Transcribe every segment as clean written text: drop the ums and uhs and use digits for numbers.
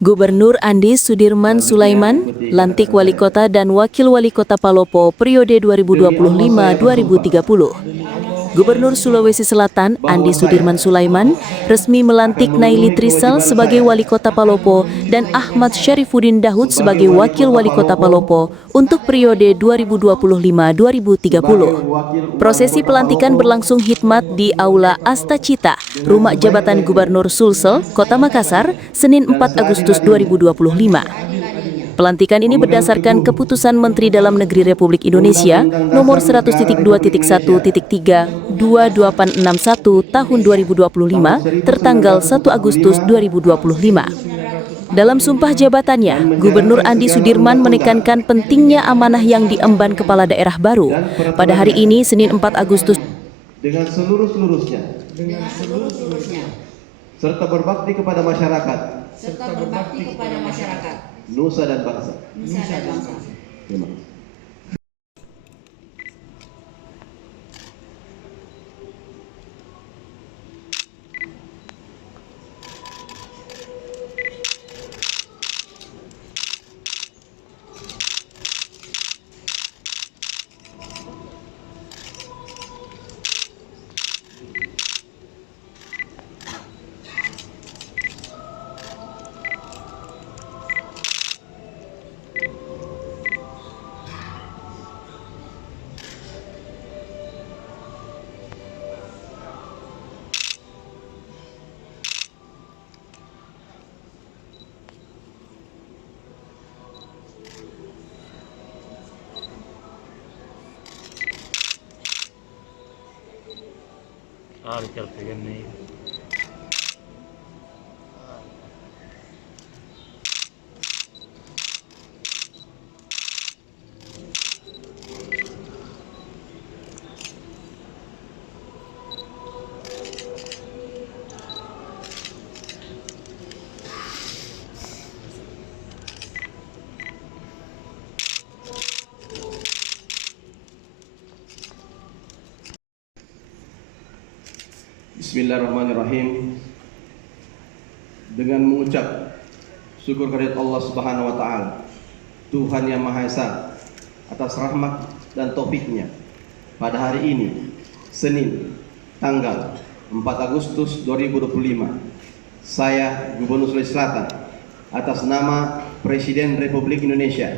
Gubernur Andi Sudirman Sulaiman lantik wali kota dan wakil wali kota Palopo periode 2025-2030. Gubernur Sulawesi Selatan Andi Sudirman Sulaiman resmi melantik Naili Trisal sebagai wali kota Palopo dan Ahmad Syarifuddin Dahud sebagai wakil wali kota Palopo untuk periode 2025-2030. Prosesi pelantikan berlangsung hikmat di Aula Astacita, Rumah Jabatan Gubernur Sulsel, Kota Makassar, Senin 4 Agustus 2025. Pelantikan ini berdasarkan Keputusan Menteri Dalam Negeri Republik Indonesia nomor 100.2.1.3/22861 tahun 2025 tertanggal 1 Agustus 2025. Dalam sumpah jabatannya, Gubernur Andi Sudirman menekankan pentingnya amanah yang diemban kepala daerah baru. Pada hari ini, Senin 4 Agustus, dengan seluruh-seluruhnya, serta berbakti kepada masyarakat, nusa dan bangsa. Terima kasih. Bismillahirrahmanirrahim. Dengan mengucap syukur kehadirat Allah Subhanahu wa taala, Tuhan yang Maha Esa, atas rahmat dan taufiknya, pada hari ini, Senin, tanggal 4 Agustus 2025, saya Gubernur Sulawesi Selatan atas nama Presiden Republik Indonesia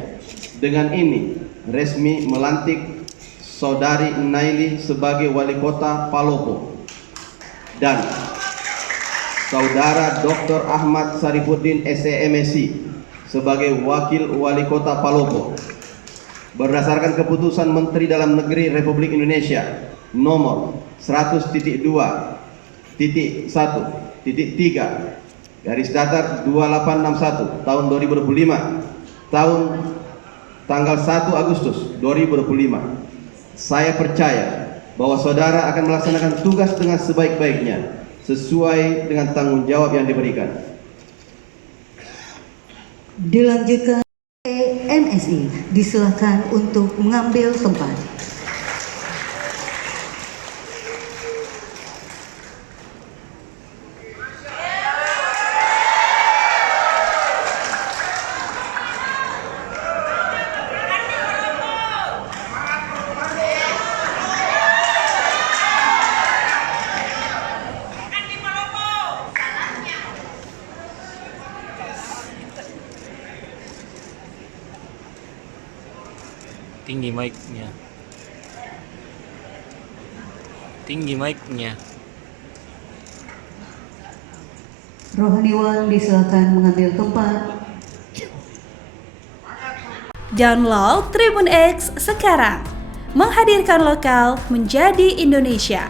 dengan ini resmi melantik Saudari Naili sebagai wali kota Palopo dan Saudara Dr. Ahmad Syarifuddin SEMSI sebagai wakil wali kota Palopo berdasarkan Keputusan Menteri Dalam Negeri Republik Indonesia nomor 100.2.1.3/2861 tahun 2025 tanggal 1 Agustus 2025. Saya percaya bahwa saudara akan melaksanakan tugas dengan sebaik-baiknya sesuai dengan tanggung jawab yang diberikan. Dilanjutkan, MSI disilakan untuk mengambil tempat. Tinggi mic-nya. Rohaniwan disilakan mengambil tempat. Download Tribun X sekarang, menghadirkan lokal menjadi Indonesia.